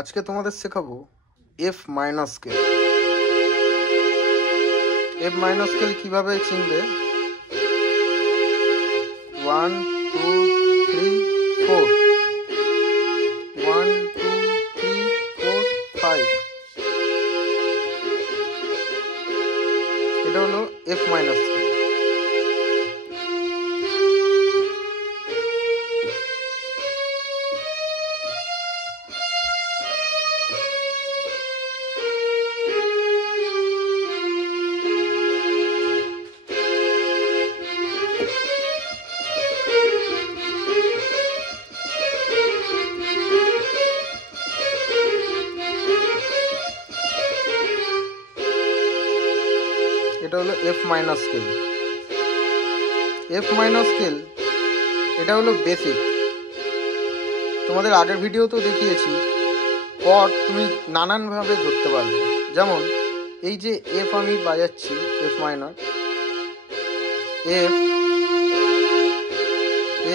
আজকে তোমাদের শেখাবো F minor scale. F minor scale কিভাবে চিনবে। 1 2 3 4 1 2 3 4 5 এটা হলো এফ মাইনর স্কেল। এটা হলো F minor scale. F minor scale এটা হলো বেসিক। তোমাদের আগের ভিডিওতেও দেখিয়েছি কর্ড তুমি নানানভাবে ধরতে পারবে। যেমন এই যে এফ আমি বাজাচ্ছি, F minor, F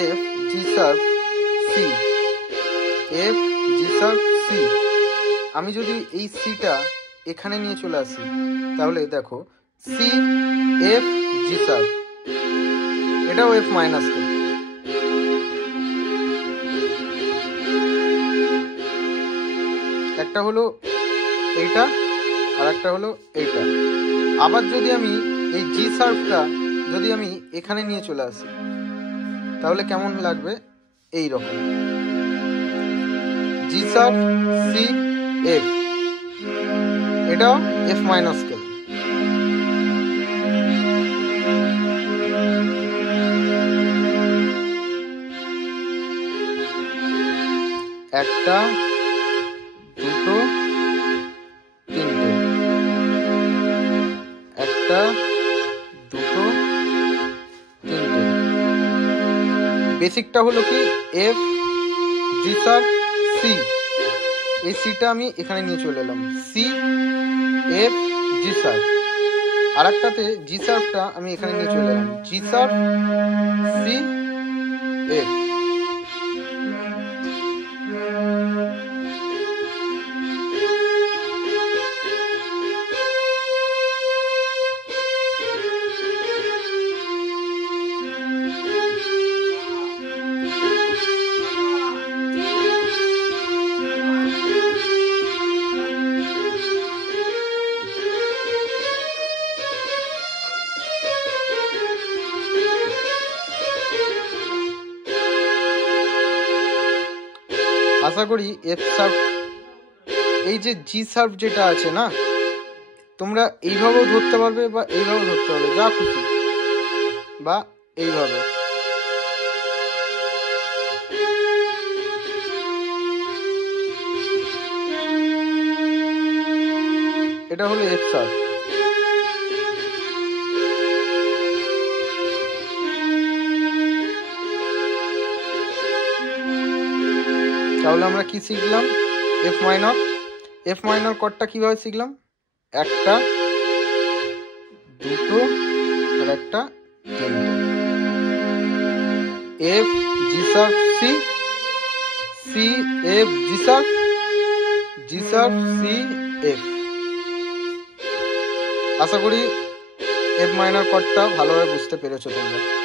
F G sharp C, F G sharp C. আমি যদি এই সিটা এখানে নিয়ে চলে আসি তাহলে দেখো সি এফ জি শার্প, এটাও এফ মাইনাস স্কেল। একটা হলো এইটা আর একটা হলো এইটা। আবার যদি আমি এই জি শার্পটা যদি আমি এখানে নিয়ে চলে আসি তাহলে কেমন লাগবে, এই রকম জি শার্প সি এফ, এটাও এফ মাইনর স্কেল। একটা দুটো তিনটে, একটা দুটো তিনটে। বেসিকটা হলো কি এফ জি শার্প সি, এই সিটা আমি এখানে নিয়ে চলে এলাম, সি এফ জি শার্প। আর একটাতে জি শার্পটা আমি এখানে নিয়ে চলে এলাম, জি শার্প সি এফ। আশা করি এফ শার্প, এই যে জি শার্প যেটা আছে না, তোমরা এইভাবেও ধরতে পারবে বা এইভাবেও ধরতে পারবে, যা খুশি, বা এইভাবে। এটা হলো এফ শার্প। তাহলে আমরা কি শিখলাম, এফ মাইনর। এফ মাইনর কর্ডটা কিভাবে শিখলাম, একটা দুটো আর একটা তিনটে, F G sharp C, C F G sharp, G sharp C F. আশা করি এফ মাইনর কর্ডটা ভালোভাবে বুঝতে পেরেছো তোমরা।